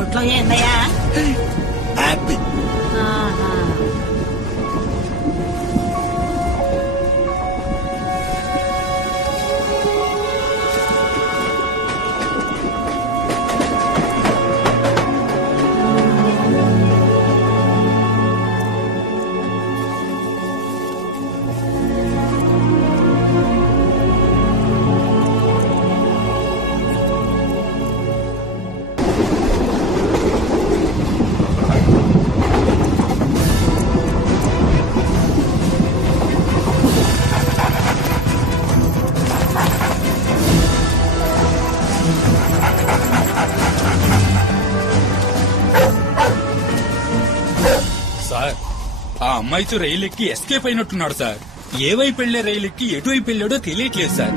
ఒంట్లో ఏందయ్యా? Happy. Sir, ఆ అమ్మాయితో రైలు ఎక్కి ఎస్కేప్ అయినట్టున్నాడు సార్. ఏ వైపు వెళ్లే రైలు ఎక్కి ఎటువైపు వెళ్ళాడో తెలియట్లేదు సార్.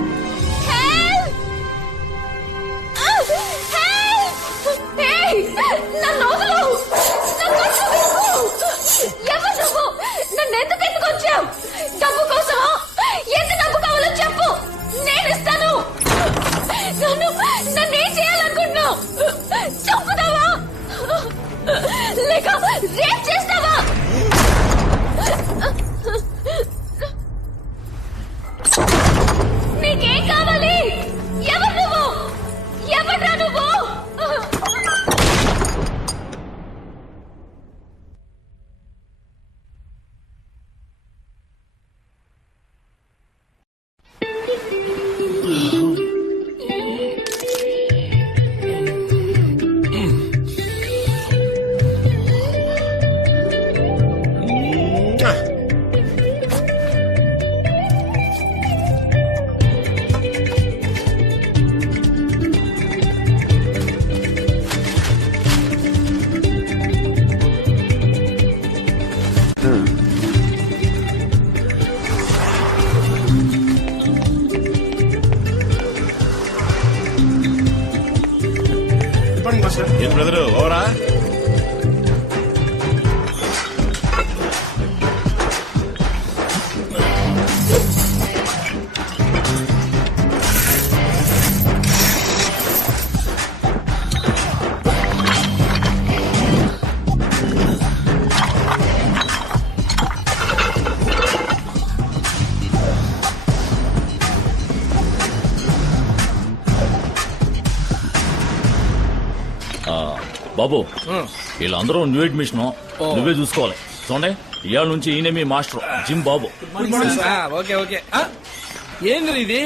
డబ్బు కోసమా? ఎంత డబ్బు కావాలో చెప్పు, నేను ఇస్తాను. నన్ను ఏం చేయాలనుకుంటున్నావు? చంపుతావా లేక రేప్ చేస్తావా? నీకేం కావాలి? ఎవరు నువ్వు? ఎవడ్రా నువ్వు? ఏం బ్రదరు ఓవరా? బాబు, వీళ్ళందరూ న్యూ అడ్మిషన్, నువ్వే చూసుకోవాలి. చూడండి, ఇవాళ నుంచి ఈయన మీ మాస్టర్ జిమ్ బాబు. Okay okay. ఏంది ఇది?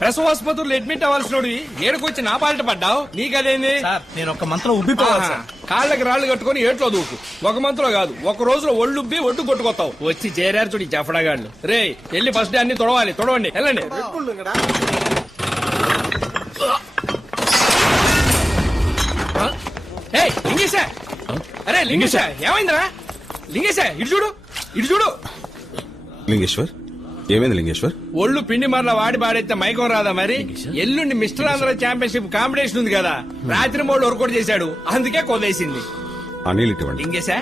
ప్రసవాసుపత్రులు అడ్మిట్ అవ్వాల్సిన ఏడుకొచ్చి నా పాలిట పడ్డావు. నీకదేంది? నేను ఒక మంత్రం ఉబ్బిపోవాలి. కాళ్ళకి రాళ్లు కట్టుకుని ఏట్లో దూకు. ఒక మంత్రం కాదు, ఒక రోజులో ఒళ్ళుబ్బి ఒడ్డు కొట్టుకొస్తావు. వచ్చి చేరారు చూడు జఫడగాళ్ళు. రే వెళ్ళి ఫస్ట్ డే అన్ని తొడవాలి. తొడవండి, వెళ్ళండి. లింగేశా, అరే లింగేశా, ఏమైందిరా? లింగేశా, ఇటు చూడు, ఇటు చూడు. లింగేశ్వర్, ఏమైంది లింగేశ్వర్? ఒళ్ళు పిండి మరలా వాడి పాడైతే మైకం రాదా మరి? ఎల్లుండి మిస్టర్ ఆంధ్ర ఛాంపియన్షిప్ కాంపిటీషన్ ఉంది కదా, రాత్రి మూడు వర్కౌట్ చేశాడు, అందుకే కొదేసింది. అనిల్ ఇటువంటి లింగేశా,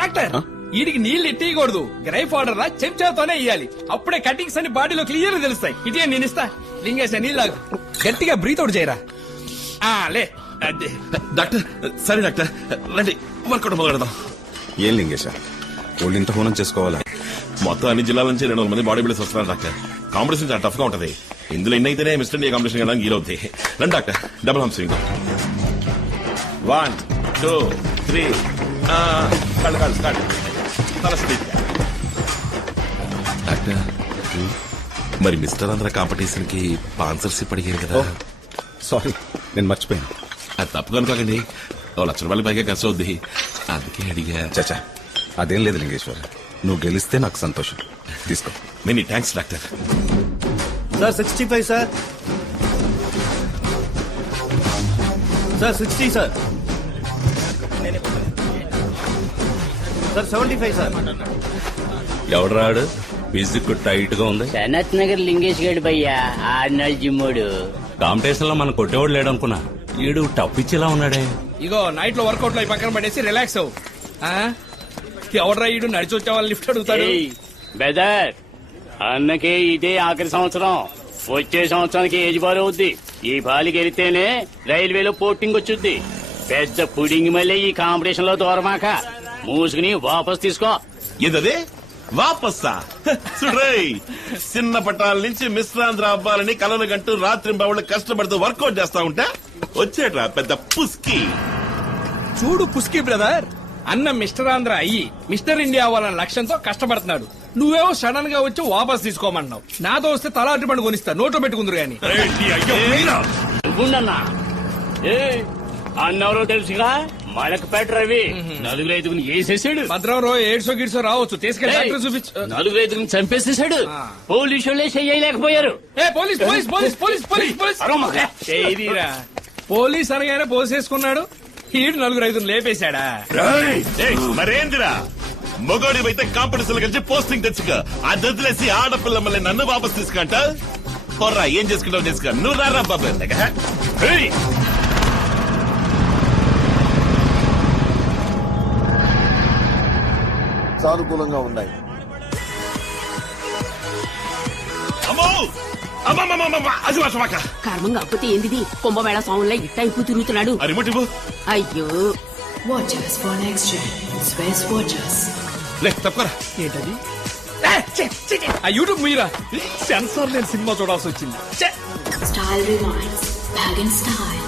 డాక్టర్ వీడికి నీళ్లు ఇట్టియకూడదు, గ్రైఫ్ వాటర్ రా చెంచాతోనే ఇయ్యాలి. అప్పుడే కటింగ్స్ అన్ని బాడీలో క్లియర్ తెలుస్తాయి. ఇటే నేను ఇస్తా. లింగేశా, నీళ్ళు గట్టిగా బ్రీత్ అవుట్ చేయరా. లే డాక్టర్. సరే డాక్టర్, రండి వర్కౌట్ మొదలెడదాం. ఏం లింగేశా, వాళ్ళు ఇంత హోనం చేసుకోవాలా? మొత్తం అన్ని జిల్లాల నుంచి 200 మంది బాడీ బిల్డర్స్ వస్తున్నారు డాక్టర్. కాంపిటీషన్ చాలా టఫ్ గా ఉంటది. ఇందులో ఎన్ని అయితేనే మిస్టర్ ఇండియా కాంపిటీషన్ వెళ్ళడానికి వీలవుతాయి. రండి డాక్టర్, డబుల్ హంప్ స్వింగ్. 1 2 3. కాళ్ళు కాళ్ళు స్టార్ట్. తల స్పీడ్. డాక్టర్, మరి మిస్టర్ ఆంధ్ర కాంపిటీషన్ కి స్పాన్సర్షిప్ అడిగారు కదా? సారీ, నేను మర్చిపోయాను. అది తప్పు కనుకోకండి, ₹1,00,000 పైగా ఖర్చు అవుద్ది, అందుకే అడిగా. చచ్చా, అదేం లేదు లింగేశ్వర్, నువ్వు గెలిస్తే నాకు సంతోషం. తీసుకో. Many thanks doctor. Sir 65 sir. Sir 60 sir. Sir 75 sir. ఎవడరాడు? ఫిజిక్ టైట్ గా ఉంది. సనత్ నగర్ లింగేష్ గడ్ భయ్యా, ఆర్నాల్డ్ జిమ్మోడు. కాంపిటీషన్ లో మనం కొట్టేవాడు లేడనుకున్నా, ఈడు టప్ ఇచ్చేలా ఉన్నాడే. ఇగో నైట్ లో వర్కౌట్ లో పక్కన పడేసి రిలాక్స్ అవు. ఎవడరా ఈడు నడిచి వచ్చే వాళ్ళు లిఫ్ట్ అడుగుతాడు. బెదర్, అన్నకే ఇదే ఆఖరి సంవత్సరం. వచ్చే సంవత్సరానికి ఏజ్ బార్ అవుద్ది. ఈ బాలికి వెళితేనే రైల్వేలో పోర్టింగ్ వచ్చుద్ది. పెద్ద పుడింగి మళ్ళీ ఈ కాంపిటీషన్ లో దూరమాక మూసుకుని వాపస్ తీసుకో. ఏదదే వాపస్సా చూడ్రేయ్, చిన్న పట్టాల నుంచి మిశ్రాంధ్ర అవ్వాలని కలలు గంటూ రాత్రింబవళ్ళు కష్టపడుతూ వర్కౌట్ చేస్తా ఉంటే వచ్చేట్రా పెద్ద పుస్కి. చూడు పుస్కి బ్రదర్, అన్న మిస్టర్ ఆంధ్ర అయ్యి మిస్టర్ ఇండియా అవ్వాలన్న లక్ష్యంతో కష్టపడుతున్నాడు. నువ్వేమో సడన్ గా వచ్చి వాపస్ తీసుకోమన్నావు. నాతో వస్తే తలాంటి పండు కొనిస్తా, నోట్లో పెట్టుకుందరు గాని. నువ్వుండన్నా ఏ అన్నవరో తెలుసుగా, మలకపేట రవి నలుగురు ఐదుగురిని వేసేసాడు. భద్రంలో ఏడ్సో గిడ్సో రావచ్చు, తీసుకెళ్ళి డాక్టర్ చూపించు. నలుగురు ఐదుగురిని చంపేసేసాడు. పోలీసు వాళ్ళే చెయ్యలేకపోయారు. ఏ police police police police police police చేయదీరా. పోలీస్ అనగానే పోసేసుకున్నాడు. ఈడు నలుగురు ఐదుగురు లేపేశాడా? ఏయ్, మరేందిరా మొగోడి అయితే కాంపిటీషన్ కలిసి పోస్టింగ్ తెచ్చుకో. అది వదిలేసి ఆడపిల్ల మళ్ళీ నన్ను వాపస్ తీసుకుంటా. పొర్రా, ఏం చేసుకుంటావు చేసుకో. నువ్వు రారా బాబు. ఏయ్, సానుకూలంగా ఉన్నాయి. అమ్మో అమ్మమ్మమ్మమ్మ, అది వాసమాక. కర్మం కాకపోతే ఏందిది? కుంభమేళ స్వాములా ఇట్ట అయిపో తిరుగుతున్నాడు. ఆ రిమోట్ ఇవ్వు. అయ్యో Watches for next gen. Swiss watches. లే తప్పరా. ఏంటది? ఆ యూట్యూబ్ మీరా సెన్సార్ నేను సినిమా చూడాల్సి వచ్చింది. ఛే! Style reminds. Bag and style.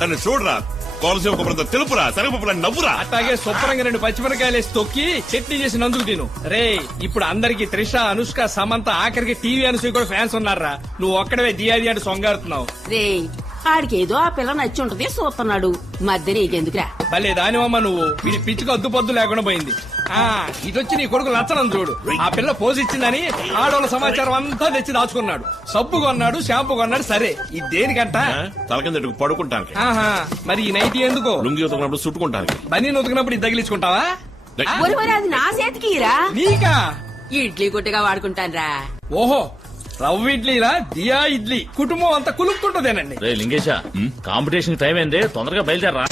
తను చూడరా, కోనసీమ కొబ్బరితో తెలుపురా, శనగపప్పులా నవ్వురా. అట్లాగే శుభ్రంగా 2 పచ్చిమిరకాయలు వేసి తొక్కి చట్నీ చేసి నందుకు తిను. రే, ఇప్పుడు అందరికి త్రిష, అనుష్క, సమంత, ఆఖరికి టీవీ అనసూయ కూడా ఫ్యాన్స్ ఉన్నారా? నువ్వు ఒక్కడవే దియాది అంటే సొంగారుతున్నావు. రే, ఆడికి ఏదో ఆ పిల్ల నచ్చి ఉంటది చూస్తున్నాడు. మధ్య నీకెందుకురా? భలే దానివమ్మ నువ్వు. వీడి పిచ్చికి అద్దు పొద్దు లేకుండా పోయింది. ఇటొచ్చి నీ కొడుకు నచ్చనం చూడు. ఆ పిల్ల పోజ్ ఇచ్చిందని ఆడోళ్ళ సమాచారం అంతా తెచ్చి దాచుకున్నాడు. సబ్బు కొన్నాడు, షాంపూ కొన్నాడు. సరే, ఇది దేనికంట? తలకింద పడుకుంటానికి. ఆహా, మరి ఈ నైటీ ఎందుకో? లుంగి ఉతకినప్పుడు చుట్టుకుంటానికి. బనీ ఉతికినప్పుడు ఇది తగిలించుకుంటావా? ఒరి ఒరి, అది నా చేతికి రా. నీకా? ఇడ్లీ కొట్టుగా వాడుకుంటాను. ఓహో, రవ్వ ఇడ్లీరా, దియా ఇడ్లీ. కుటుంబం అంతా కులుక్కుంటుందేనండి. రే లింగేశ, కాంపిటీషన్ టైం అయింది, తొందరగా బయలుదేరరా.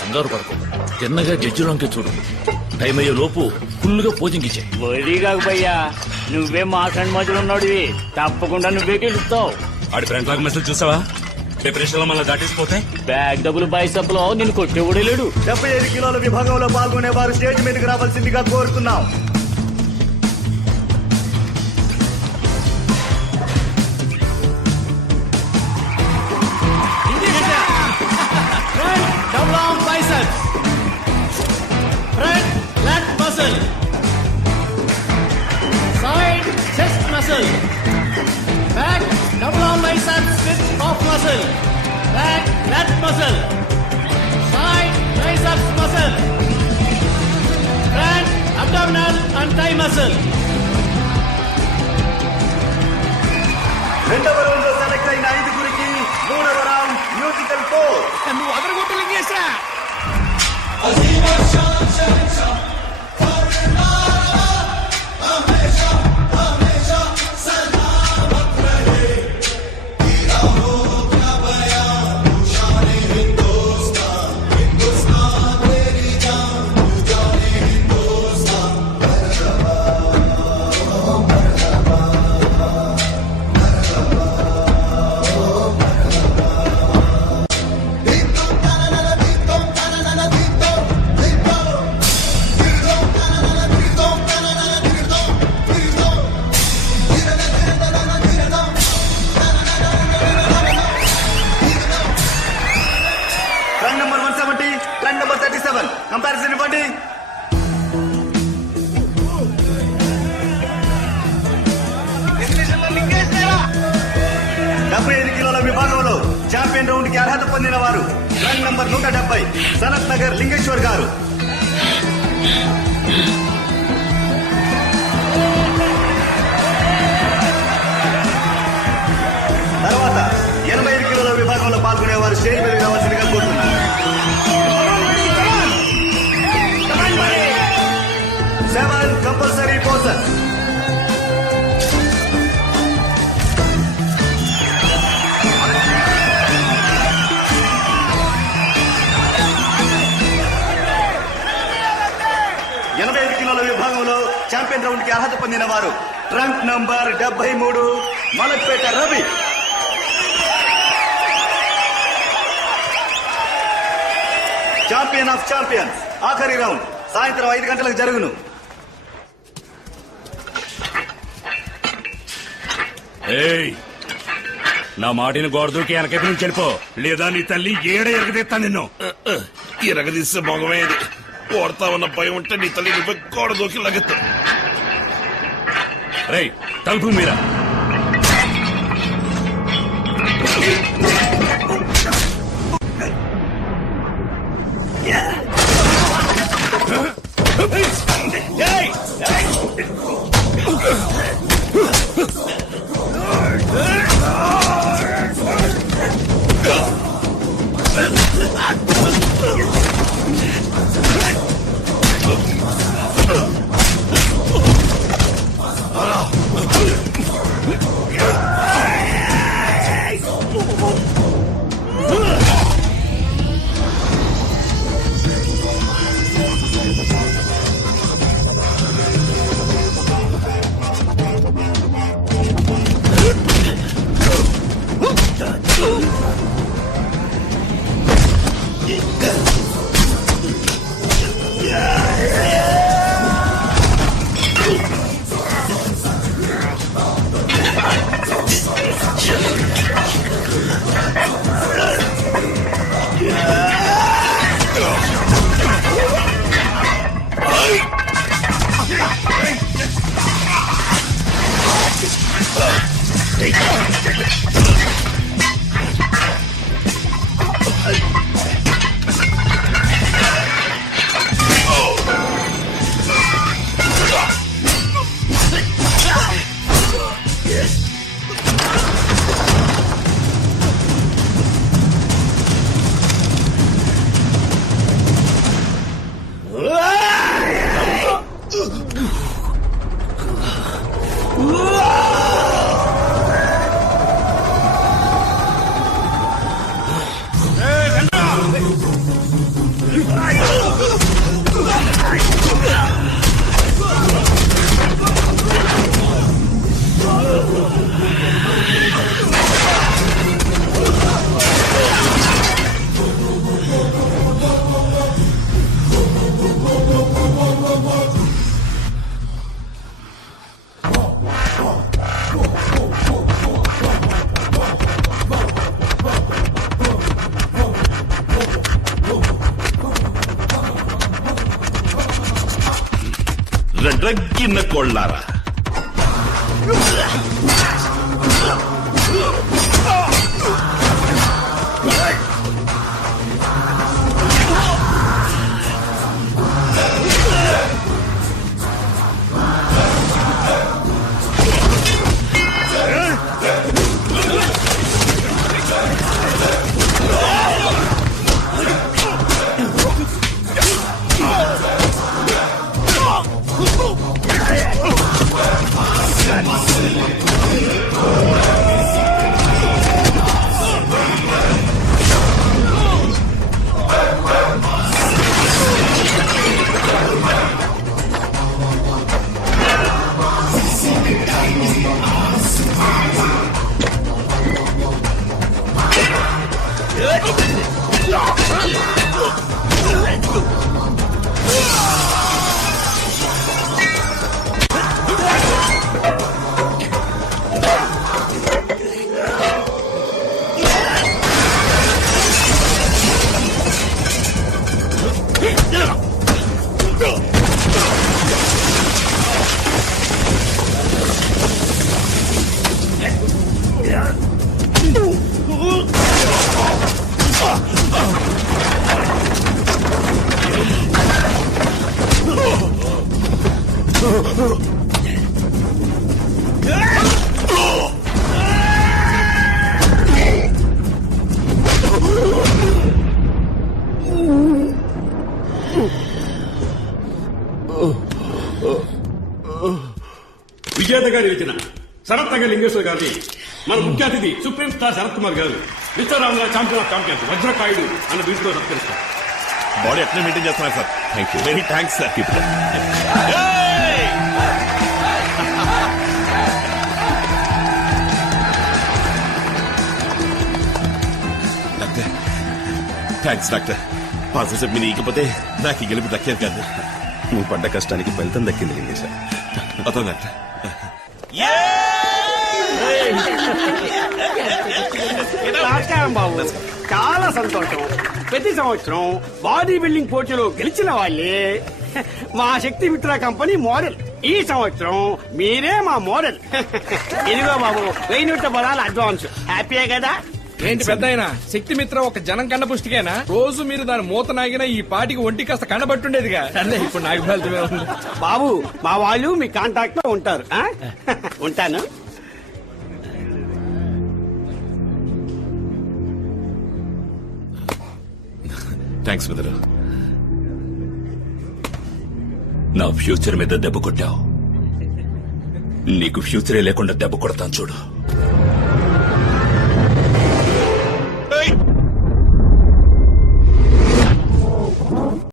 కంగారు పడుకో, తిన్నగా జడ్జిలోకి చూడు. టైం అయ్యే లోపు ఫుల్ గా పోజింగ్ ఇచ్చే. వరి కాకపోయ్యా, నువ్వే మాట్లాడి మధ్యలో ఉన్నాడు. తప్పకుండా నువ్వే గెలుస్తావు. ఆడి ఫ్రంట్ లాగ్ మెసేజ్ చూసావా? ప్రిపరేషన్ లో మళ్ళీ దాటేసిపోతే బ్యాగ్ డబ్బులు బైసప్ లో నేను కొట్టేవాడే లేడు. 75 కిలోల విభాగంలో పాల్గొనే వారు స్టేజ్ మీదకి రావాల్సిందిగా కోరుతున్నాం. Double arm biceps. Front lat muscle. Side chest muscle. Back double arm biceps with off muscle. Back lat muscle. Side biceps muscle. Front abdominal and thigh muscle. రెండవ రౌండ్ లో సెలెక్ట్ అయిన 5గురికి మూడవ రౌండ్ మ్యూజికల్ కోర్. నువ్వు అదరగొట్టు లింగేశా. Run number 170, run number 37. Comparison ఇవ్వండి. డెబ్బై 75 కిలోల విభాగంలో champion round కి అర్హత పొందిన వారు రన్ నంబర్ 170 సనత్ నగర్ లింగేశ్వర్ గారు. తర్వాత 85 కిలోల విభాగంలో పాల్గొనే వారు స్టేజ్ మీద రావాల్సిందిగా కోరుతున్నారు. 7 కంపల్సరీ పోసెస్. ఛాంపియన్ రౌండ్ కి అర్హత పొందిన వారు trunk number 73 Malakpet Ravi. Champion of champions ఆఖరి రౌండ్ సాయంత్రం 5 గంటలకు జరుగును. నా మాటిని గోడదూకి వెనకైపు నుంచి వెళ్ళిపో, లేదా నీ తల్లి ఏడ ఎరగదీస్తా నిన్ను. ఇరగదీస్తే మొగమేది కోడతా ఉన్న భయం ఉంటే నీ తల్లి నువ్వే గోడ దూకి లగెత్తు. రేయ్ తలుపు మీరా. రగ్గిన కొళ్ళారా, విజేతగా నిలిచిన శరత్ నగర్ లింగేశ్వర్ గారిని మన ముఖ్య అతిథి సుప్రీం స్టార్ శరత్ కుమార్ గారు mister Ranga champion of champions వజ్రకాయుడు అన్న వీటితో సత్కరిస్తారు. బాడీ ఎట్లా మెయింటైన్ చేస్తున్నారు sir? Thank you, very thanks sir. Thanks doctor pass మీరు ఇకపోతే నాకు ఈ గెలుపు దక్కేది కాదు. నువ్వు పడ్డ కష్టానికి ఫలితం దక్కింది లింగేశ. అర్థం డాక్టర్. నమస్కారం బాబు, చాలా సంతోషం. ప్రతి సంవత్సరం బాడీ బిల్డింగ్ పోటీలో గెలిచిన వాళ్ళే మా శక్తి మిత్ర కంపెనీ మోడల్. ఈ సంవత్సరం మీరే మా మోడల్. ఇదిగో బాబు 1000 పదాల అడ్వాన్స్. హ్యాపీయే కదా? ఏంటి పెద్ద శక్తి మిత్ర ఒక జనం కన్న పుష్టికేనా? రోజు మీరు దాని మూత నాగినా ఈ పాటికి ఒంటి కాస్త కనబట్టుండేదిగా. అదే ఇప్పుడు నాకు ఫలితమే ఉంది. బాబు మా వాళ్ళు మీ కాంటాక్ట్ లో ఉంటారు. ఉంటాను. Thanks brother. నా ఫ్యూచర్ మీద దెబ్బ కొట్టావు, నీకు ఫ్యూచరే లేకుండా దెబ్బ కొడతాను చూడు.